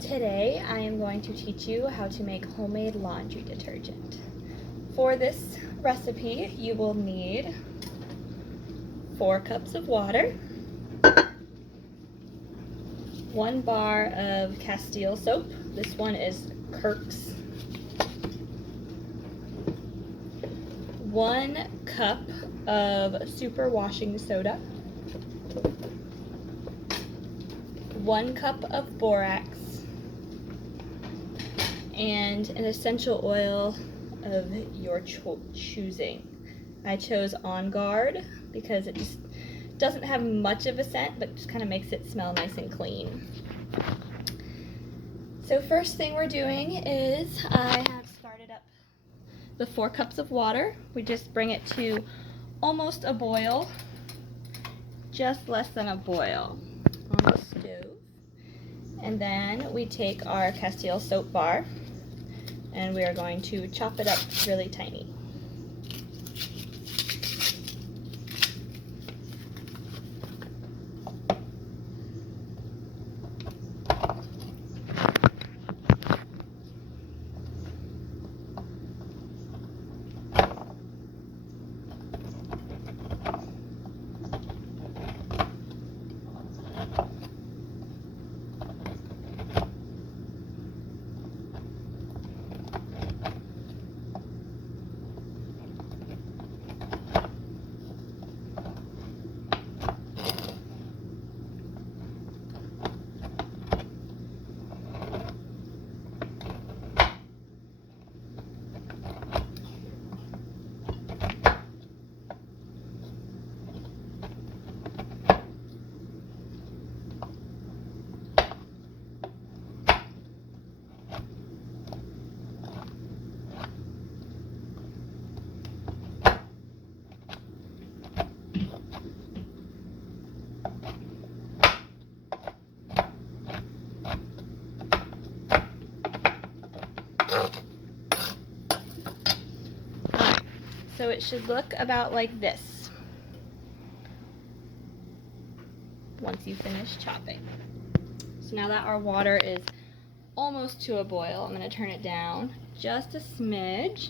Today I am going to teach you how to make homemade laundry detergent. For this recipe you will need 4 cups of water, 1 bar of Castile soap, this one is Kirk's, 1 cup of super washing soda, 1 cup of borax, and an essential oil of your choosing. I chose On Guard because it just doesn't have much of a scent, but just kind of makes it smell nice and clean. So first thing we're doing is I have started up the 4 cups of water. We just bring it to almost a boil, just less than a boil on the stove. And then we take our Castile soap bar and we are going to chop it up really tiny. So it should look about like this once you finish chopping. So now that our water is almost to a boil, I'm going to turn it down just a smidge,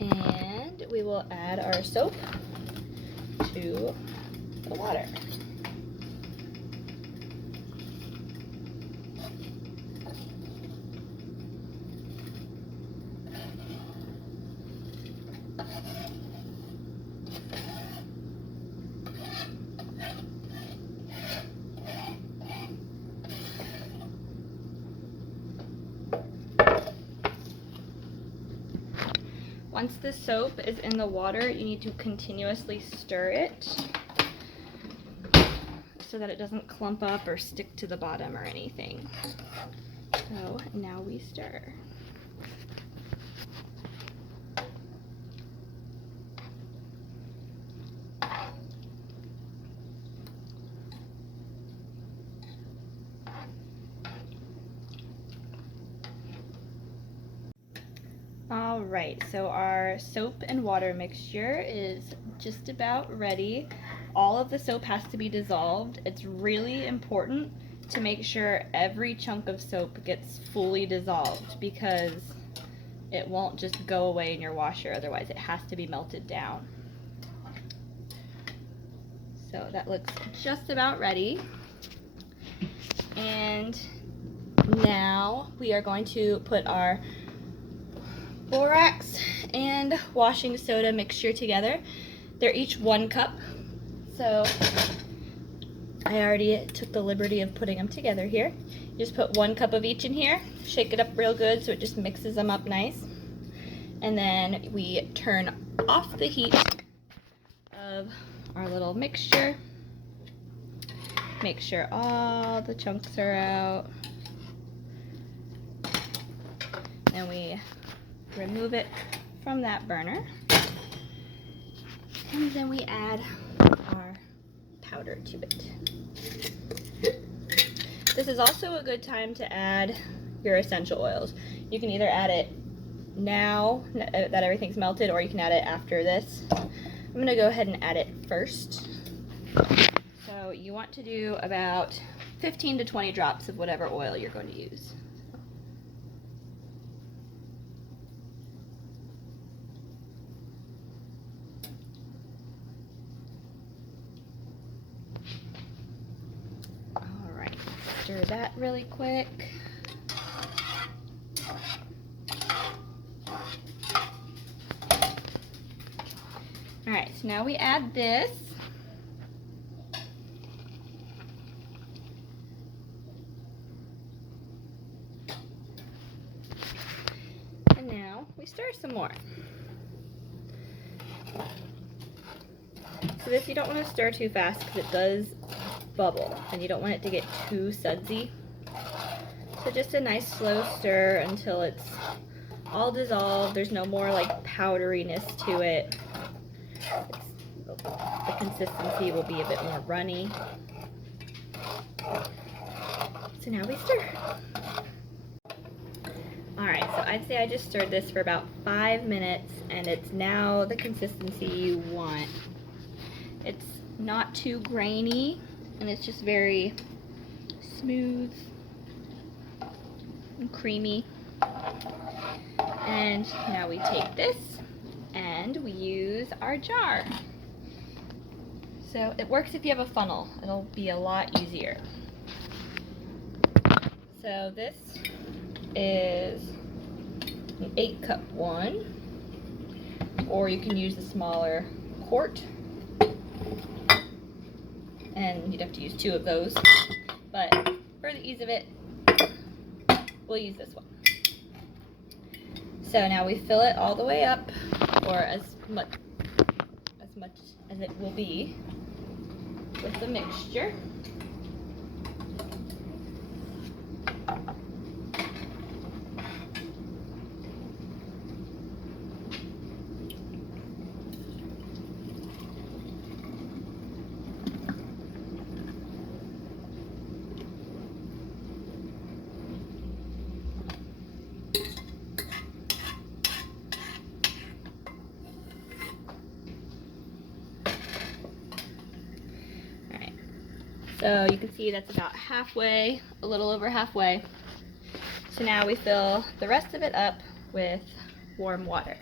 and we will add our soap to the water. Once the soap is in the water, you need to continuously stir it so that it doesn't clump up or stick to the bottom or anything. So now we stir. Alright, so our soap and water mixture is just about ready. All of the soap has to be dissolved. It's really important to make sure every chunk of soap gets fully dissolved because it won't just go away in your washer, otherwise it has to be melted down. So that looks just about ready. And now we are going to put our borax and washing soda mixture together. They're each 1 cup, so I already took the liberty of putting them together here. You just put 1 cup of each in here, shake it up real good so it just mixes them up nice, and then we turn off the heat of our little mixture. Make sure all the chunks are out, and we remove it from that burner, and then we add our powder to it. This is also a good time to add your essential oils. You can either add it now that everything's melted, or you can add it after this. I'm going to go ahead and add it first. So you want to do about 15 to 20 drops of whatever oil you're going to use. All right, stir that really quick. All right, so now we add this. And now we stir some more. So this you don't want to stir too fast because it does bubble and you don't want it to get too sudsy. So just a nice slow stir until it's all dissolved. There's no more like powderiness to it. The consistency will be a bit more runny. So now we stir. Alright, so I'd say I just stirred this for about 5 minutes and it's now the consistency you want. It's not too grainy and it's just very smooth and creamy. And now we take this and we use our jar. So it works if you have a funnel. It'll be a lot easier. So this is an 8-cup one, or you can use the smaller quart, and you'd have to use 2 of those, but for the ease of it, we'll use this one. So now we fill it all the way up, or as much as it will be with the mixture. So you can see that's about halfway, a little over halfway. So now we fill the rest of it up with warm water.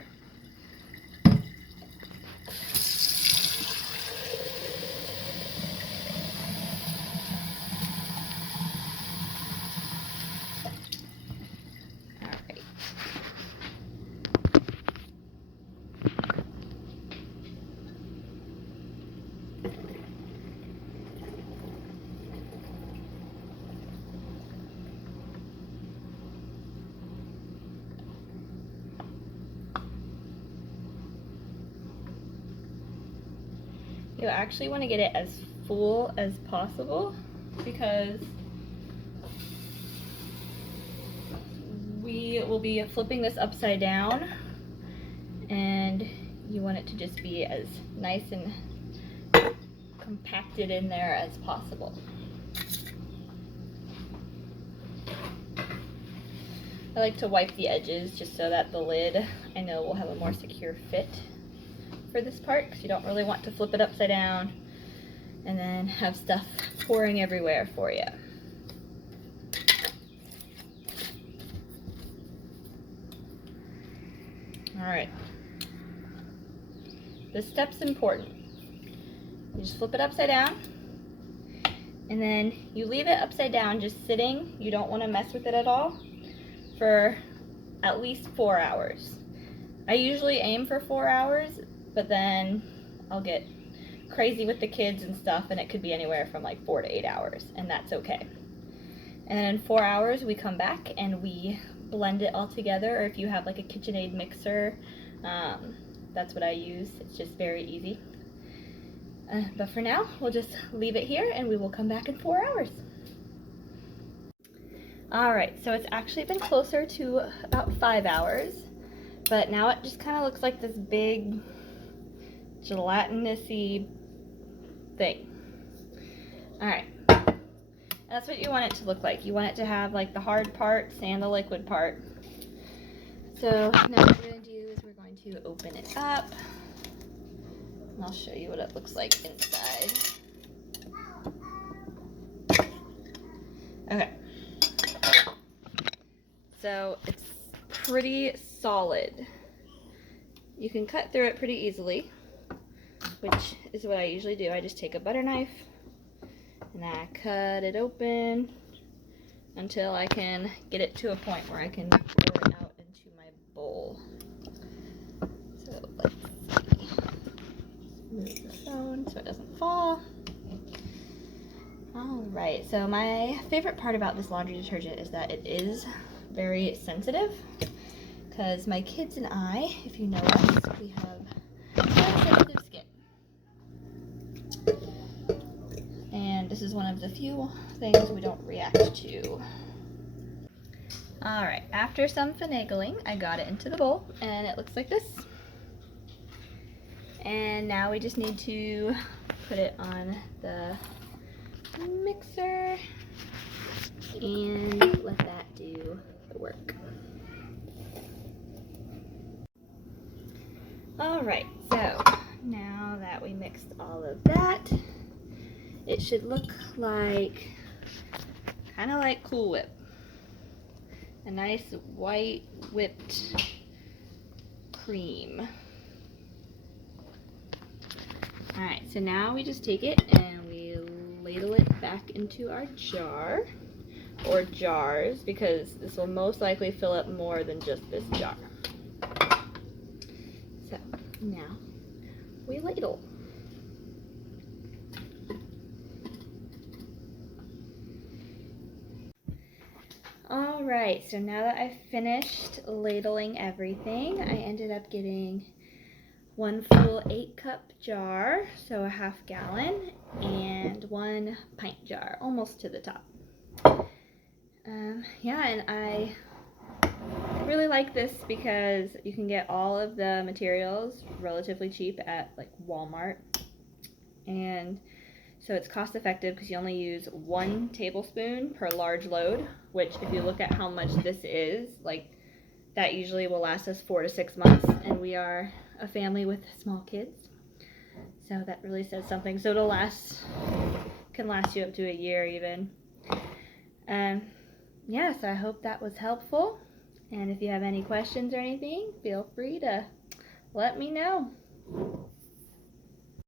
You actually want to get it as full as possible because we will be flipping this upside down and you want it to just be as nice and compacted in there as possible. I like to wipe the edges just so that the lid, I know, will have a more secure fit for this part, because you don't really want to flip it upside down and then have stuff pouring everywhere for you. Alright, this step's important. You just flip it upside down and then you leave it upside down just sitting. You don't want to mess with it at all for at least 4 hours. I usually aim for 4 hours, but then I'll get crazy with the kids and stuff and it could be anywhere from like 4 to 8 hours, and that's okay. And then in 4 hours we come back and we blend it all together, or if you have like a KitchenAid mixer, that's what I use. It's just very easy. But for now, we'll just leave it here and we will come back in 4 hours. Alright, so it's actually been closer to about 5 hours, but now it just kind of looks like this big gelatinous-y thing. Alright, that's what you want it to look like. You want it to have like the hard parts and the liquid part. So now what we're going to do is we're going to open it up and I'll show you what it looks like inside. Okay. So it's pretty solid. You can cut through it pretty easily, which is what I usually do. I just take a butter knife and I cut it open until I can get it to a point where I can pour it out into my bowl. So let's see. Move the phone so it doesn't fall. Alright, so my favorite part about this laundry detergent is that it is very sensitive, because my kids and I, if you know us, we have very sensitive skin. And this is one of the few things we don't react to. Alright, after some finagling, I got it into the bowl, and it looks like this. And now we just need to put it on the mixer and let that do the work. Alright, so now that we mixed all of that, it should look like, kind of like Cool Whip. A nice white whipped cream. Alright, so now we just take it and we ladle it back into our jar, or jars, because this will most likely fill up more than just this jar. So now we ladle. Alright, so now that I've finished ladling everything, I ended up getting one full 8-cup jar, so a ½ gallon, and 1 pint jar, almost to the top. Yeah, and I really like this because you can get all of the materials relatively cheap at like Walmart, and so it's cost effective because you only use 1 tablespoon per large load, which if you look at how much this is, like that usually will last us 4 to 6 months, and we are a family with small kids, so that really says something. So it'll can last you up to a year even. Yeah, so I hope that was helpful, and if you have any questions or anything, feel free to let me know.